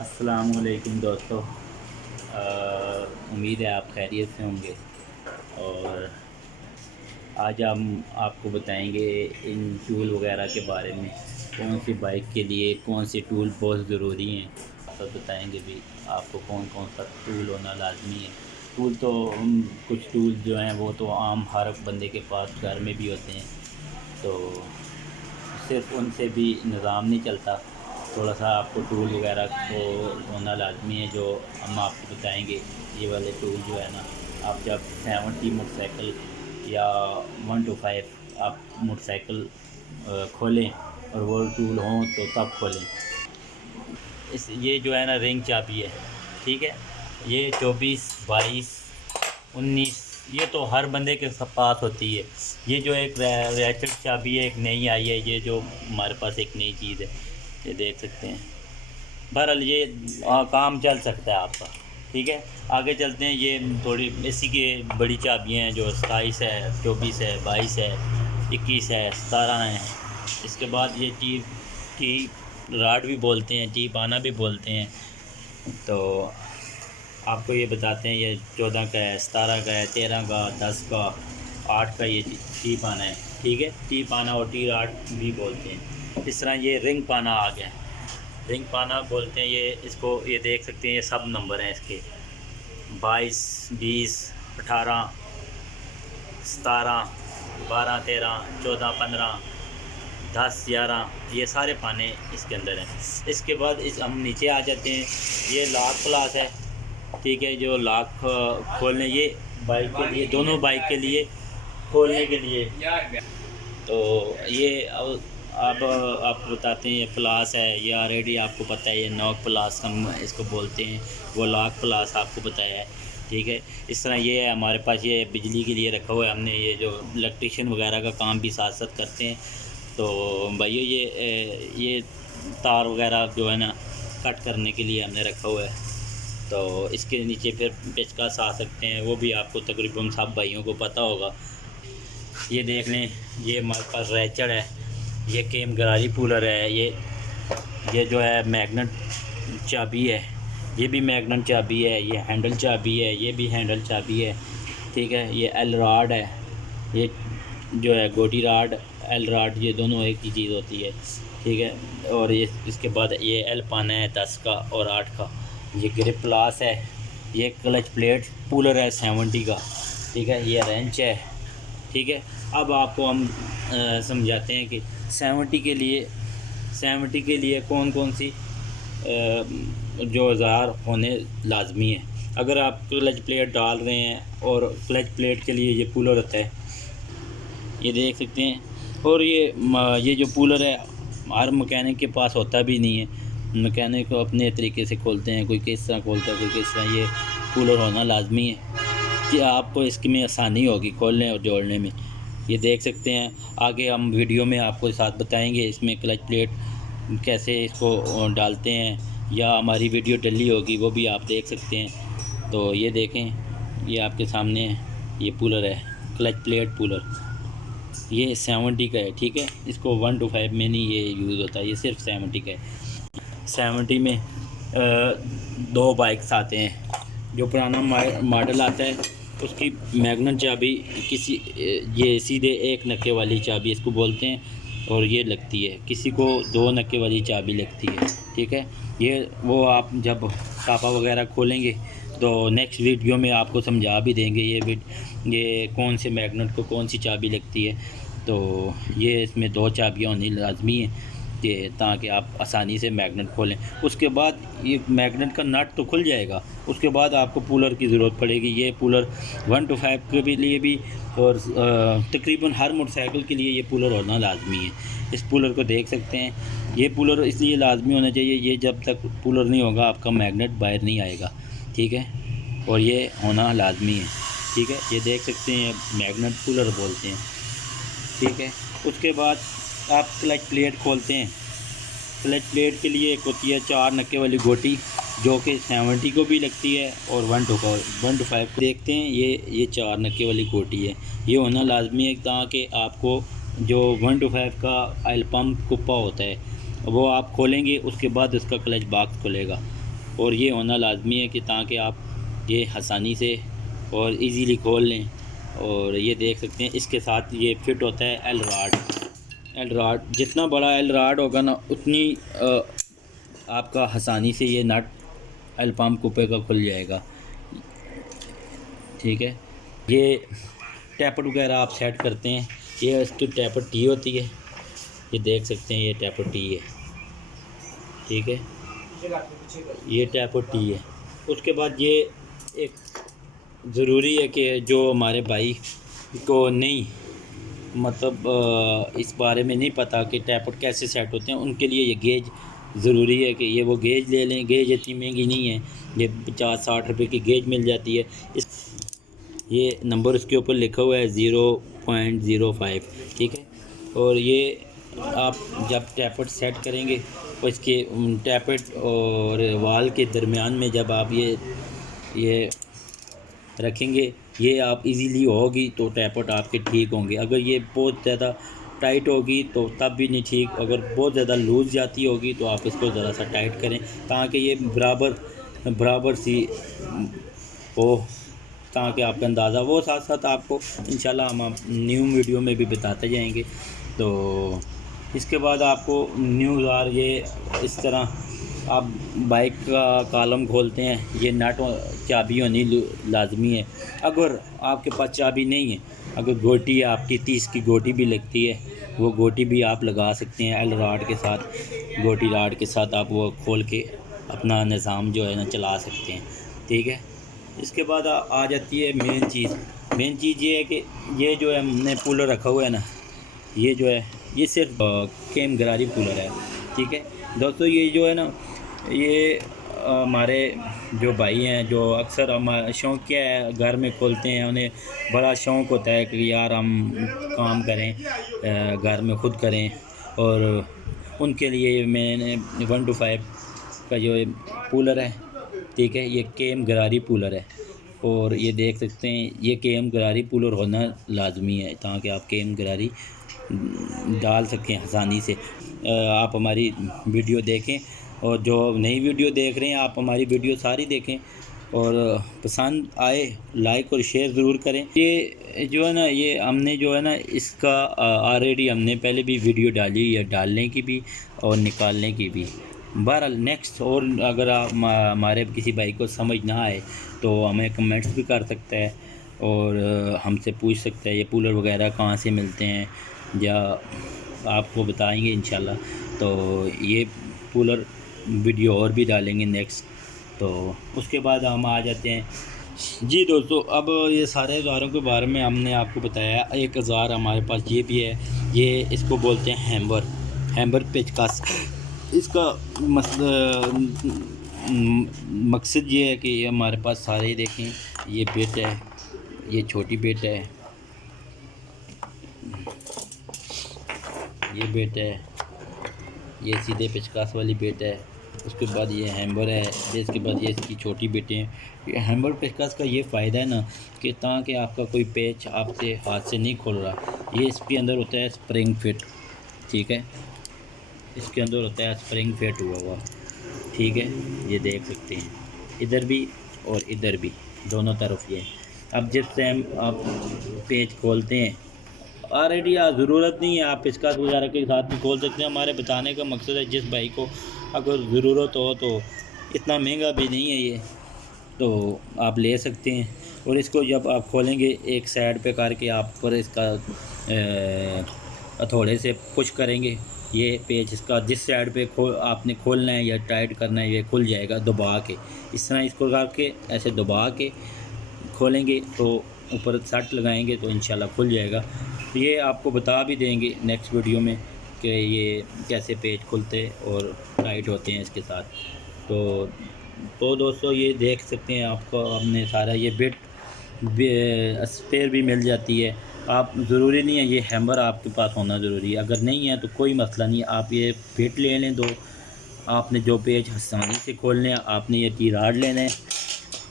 अस्सलामुअलैकुम दोस्तों। उम्मीद है आप खैरियत से होंगे। और आज हम आपको बताएंगे इन टूल वगैरह के बारे में, कौन सी बाइक के लिए कौन सी टूल बहुत ज़रूरी हैं। सब बताएंगे भी आपको कौन कौन सा टूल होना लाजमी है। टूल तो कुछ टूल जो हैं वो तो आम हर बंदे के पास घर में भी होते हैं, तो सिर्फ उनसे भी निज़ाम नहीं चलता। थोड़ा सा आपको टूल वगैरह को होना लाजमी है, जो हम आपको बताएंगे। ये वाले टूल जो है ना, आप जब 70 मोटरसाइकिल या 125 आप मोटरसाइकिल खोलें और वो टूल हों तो तब खोलें। ये जो है ना रिंग चाबी है, ठीक है। ये 24, 22, 19 ये तो हर बंदे के पास होती है। ये जो एक रैचेट चाबी है, एक नई आई है, ये जो हमारे पास एक नई चीज़ है, ये देख सकते हैं। बहरहाल ये काम चल सकता है आपका, ठीक है। आगे चलते हैं। ये थोड़ी इसी की बड़ी चाबियाँ हैं, जो 27 है, 24 है, 22 है, 21 है, 17 है। इसके बाद ये टी राड भी बोलते हैं, टी पाना भी बोलते हैं। तो आपको ये बताते हैं, ये 14 का है, 17 का है, 13 का, 10 का, 8 का ये टी पाना है, ठीक है। टी पाना और टी राड भी बोलते हैं। इस तरह ये रिंग पाना आ गया, रिंग पाना बोलते हैं ये इसको। ये देख सकते हैं, ये सब नंबर हैं इसके 22, 20, 18, 17, 12, 13, 14, 15, 10, 11, ये सारे पाने इसके अंदर हैं। इसके बाद हम नीचे आ जाते हैं। ये लॉक क्लास है, ठीक है। जो लॉक खोलने, ये बाइक के लिए, दोनों बाइक के लिए खोलने के लिए। तो ये अब आपको बताते हैं, ये प्लास है, ये ऑलरेडी आपको पता है, ये नॉक प्लास हम इसको बोलते हैं। वो लॉक प्लास आपको बताया है, ठीक है। इस तरह ये है हमारे पास, ये बिजली के लिए रखा हुआ है हमने। ये जो इलेक्ट्रिशियन वगैरह का काम भी साथ साथ करते हैं। तो भैया ये तार वगैरह जो है ना कट करने के लिए हमने रखा हुआ है। तो इसके नीचे फिर पेचकस आ सकते हैं, वो भी आपको तकरीबन सब भाइयों को पता होगा। ये देख लें, ये हमारे पास रैचर है, ये केम गरारी पुलर है, ये जो है मैग्नेट चाबी है, ये भी मैग्नेट चाबी है। ये हैंडल चाबी है, ये भी हैंडल चाबी है, ठीक है। ये एल राड है, ये जो है गोटी राड, एल राड, ये दोनों एक ही चीज़ होती है, ठीक है। और ये इसके बाद ये एल पाना है 10 का और 8 का। ये ग्रिप प्लास है, ये क्लच प्लेट पुलर है 70 का, ठीक है। ये रेंच है, ठीक है। अब आपको हम समझाते हैं कि 70 के लिए कौन कौन सी जो औज़ार होने लाजमी है। अगर आप क्लच प्लेट डाल रहे हैं, और क्लच प्लेट के लिए ये पुलर होता है, ये देख सकते हैं। और ये जो पुलर है हर मकैनिक के पास होता भी नहीं है। मकैनिक को अपने तरीके से खोलते हैं, कोई किस तरह खोलता है, कोई किस तरह। ये पुलर होना लाजमी है कि आपको इसमें आसानी होगी खोलने और जोड़ने में। ये देख सकते हैं। आगे हम वीडियो में आपको साथ बताएंगे इसमें क्लच प्लेट कैसे इसको डालते हैं, या हमारी वीडियो डली होगी वो भी आप देख सकते हैं। तो ये देखें, ये आपके सामने ये पुलर है, क्लच प्लेट पुलर। ये 70 का है, ठीक है। इसको 1 to 5 में नहीं ये यूज़ होता, ये सिर्फ 70 का है। 70 में दो बाइक्स आते हैं। जो पुराना मॉडल आता है उसकी मैग्नेट चाबी ये सीधे एक नक्के वाली चाबी इसको बोलते हैं, और ये लगती है। किसी को दो नक्के वाली चाबी लगती है, ठीक है। ये वो आप जब कापा वगैरह खोलेंगे तो नेक्स्ट वीडियो में आपको समझा भी देंगे ये कौन से मैग्नेट को कौन सी चाबी लगती है। तो ये इसमें दो चाबियाँ होनी लाजमी है कि ताकि आप आसानी से मैग्नेट खोलें। उसके बाद ये मैग्नेट का नट तो खुल जाएगा, उसके बाद आपको पुलर की ज़रूरत पड़ेगी। ये पुलर 1 to 5 के भी लिए भी, और तकरीबन हर मोटरसाइकिल के लिए ये पुलर होना लाजमी है। इस पुलर को देख सकते हैं। ये पुलर इसलिए लाजमी होना चाहिए, ये जब तक पुलर नहीं होगा आपका मैग्नेट बाहर नहीं आएगा, ठीक है। और ये होना लाजमी है, ठीक है। ये देख सकते हैं, मैग्नेट पुलर बोलते हैं, ठीक है। उसके बाद आप क्लच प्लेट खोलते हैं। क्लच प्लेट के लिए एक होती है 4 नक्के वाली गोटी, जो कि 70 को भी लगती है और 1 to 5 को। देखते हैं, ये 4 नक्के वाली गोटी है, ये होना लाजमी है ताकि आपको जो 1 to 5 का ऑयल पम्प कुप्पा होता है वो आप खोलेंगे, उसके बाद उसका क्लच बॉक्स खुलेगा। और ये होना लाजमी है कि ताकि आप ये आसानी से और इजीली खोल लें। और ये देख सकते हैं इसके साथ ये फिट होता है एल राड। जितना बड़ा एल राड होगा ना उतनी आपका आसानी से ये नट एल पम्प कूपे का खुल जाएगा। ठीक है, ये टैपर वगैरह आप सेट करते हैं, ये इसकी टैपर टी होती है, ये देख सकते हैं ये टैपर टी है। ठीक है, ये टैपर टी है। उसके बाद ये एक ज़रूरी है कि जो हमारे भाई को नहीं मतलब इस बारे में नहीं पता कि टैपर कैसे सेट होते हैं, उनके लिए ये गेज ज़रूरी है कि ये वो गेज ले लें। गेज इतनी महंगी नहीं है, ये 50-60 रुपये की गेज मिल जाती है। इस ये नंबर उसके ऊपर लिखा हुआ है 0.05। ठीक है, और ये आप जब टैपर सेट करेंगे तो इसके टैपर और वाल के दरमियान में जब आप ये रखेंगे, ये आप इजीली होगी तो टैपर आपके ठीक होंगे। अगर ये बहुत ज़्यादा टाइट होगी तो तब भी नहीं ठीक, अगर बहुत ज़्यादा लूज़ जाती होगी तो आप इसको ज़रा सा टाइट करें ताकि ये बराबर सी हो, ताकि आपका अंदाज़ा वो। साथ साथ आपको इंशाल्लाह हम न्यू वीडियो में भी बताते जाएंगे। तो इसके बाद आपको न्यू कार ये इस तरह आप बाइक का कॉलम खोलते हैं, ये नट चाबी होनी लाजमी है। अगर आपके पास चाबी नहीं है, अगर गोटी आपकी 30 की गोटी भी लगती है, वो गोटी भी आप लगा सकते हैं एल राड के साथ, गोटी राड के साथ आप वो खोल के अपना निज़ाम जो है ना चला सकते हैं। ठीक है, इसके बाद आ जाती है मेन चीज़ ये है कि ये जो है हमने कूलर रखा हुआ है ना, ये जो है ये सिर्फ केम गरारी कूलर है। ठीक है दोस्तों, ये जो है ना ये हमारे जो भाई हैं जो अक्सर हम शौक़ क्या है घर में खोलते हैं, उन्हें बड़ा शौक़ होता है कि यार हम काम करें घर में ख़ुद करें, और उनके लिए मैंने 125 का जो कूलर है, ठीक है, ये केम गरारी कूलर है। और ये देख सकते हैं ये केम गरारी कूलर होना लाजमी है ताकि आप केम गरारी डाल सकें आसानी से। आप हमारी वीडियो देखें, और जो नई वीडियो देख रहे हैं आप हमारी वीडियो सारी देखें, और पसंद आए लाइक और शेयर ज़रूर करें। ये जो है ना ये हमने जो है ना इसका ऑलरेडी हमने पहले भी वीडियो डाली है, डालने की भी और निकालने की भी। बहरहाल नेक्स्ट, और अगर आप हमारे किसी भाई को समझ ना आए तो हमें कमेंट्स भी कर सकता है और हमसे पूछ सकता है ये कूलर वगैरह कहाँ से मिलते हैं, या आपको बताएंगे इंशाल्लाह। तो ये कूलर वीडियो और भी डालेंगे नेक्स्ट। तो उसके बाद हम आ जाते हैं जी दोस्तों, अब ये सारे औज़ारों के बारे में हमने आपको बताया। एक औज़ार हमारे पास ये भी है, ये इसको बोलते हैं हैम्बर पेचकस। इसका मकसद ये है कि ये हमारे पास सारे देखें, ये बेट है, ये छोटी बेट है, ये बेट है, ये सीधे पेचकस वाली बेट है। उसके बाद ये हैम्बर है, फिर इसके बाद ये इसकी छोटी बेटें हैं। ये हैम्बर पेचकस का ये फ़ायदा है ना कि ताकि आपका कोई पेच आपसे हाथ से नहीं खुल रहा, ये इसके अंदर होता है स्प्रिंग फिट। ठीक है, इसके अंदर होता है स्प्रिंग फिट हुआ। ठीक है, ये देख सकते हैं इधर भी और इधर भी, दोनों तरफ ये। अब जिस टाइम आप पेच खोलते हैं ऑलरेडी ज़रूरत नहीं है, आप पेचकस वगैरह के साथ भी खोल सकते हैं। हमारे बताने का मकसद है जिस भाई को अगर ज़रूरत हो, तो इतना महंगा भी नहीं है ये, तो आप ले सकते हैं। और इसको जब आप खोलेंगे एक साइड पे करके आप पर इसका हथौड़े से पुश करेंगे, ये पेच इसका जिस साइड पे आपने खोलना है या टाइट करना है, ये खुल जाएगा दबा के। इस तरह इसको करके ऐसे दबा के खोलेंगे तो ऊपर सट लगाएंगे तो इंशाल्लाह खुल जाएगा। तो ये आपको बता भी देंगे नेक्स्ट वीडियो में कि ये कैसे पेच खुलते और टाइट होते हैं इसके साथ। तो दोस्तों ये देख सकते हैं आपको हमने सारा ये बिट स्पेयर भी मिल जाती है। आप ज़रूरी नहीं है ये हैम्बर आपके पास होना ज़रूरी है, अगर नहीं है तो कोई मसला नहीं, आप ये बिट ले लें। दो आपने जो पेच आसानी से खोलने हैं, आपने ये टी राड लेना है,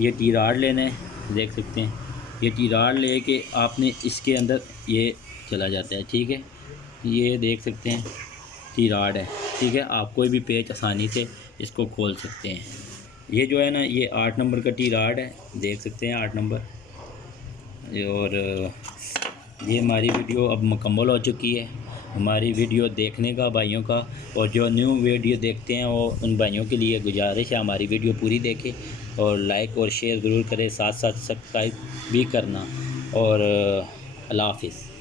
ये टी राड लेना है, देख सकते हैं ये टी राड ले के आपने इसके अंदर ये चला जाता है। ठीक है, ये देख सकते हैं टी राड है। ठीक है, आप कोई भी पेच आसानी से इसको खोल सकते हैं। ये जो है ना, ये 8 नंबर का टी राड है, देख सकते हैं 8 नंबर। और ये हमारी वीडियो अब मुकम्मल हो चुकी है। हमारी वीडियो देखने का भाइयों का, और जो न्यू वीडियो देखते हैं वो उन भाइयों के लिए गुजारिश है हमारी वीडियो पूरी देखें और लाइक और शेयर ज़रूर करें, साथ साथ सब्सक्राइब भी करना। और अल्लाह हाफिज़।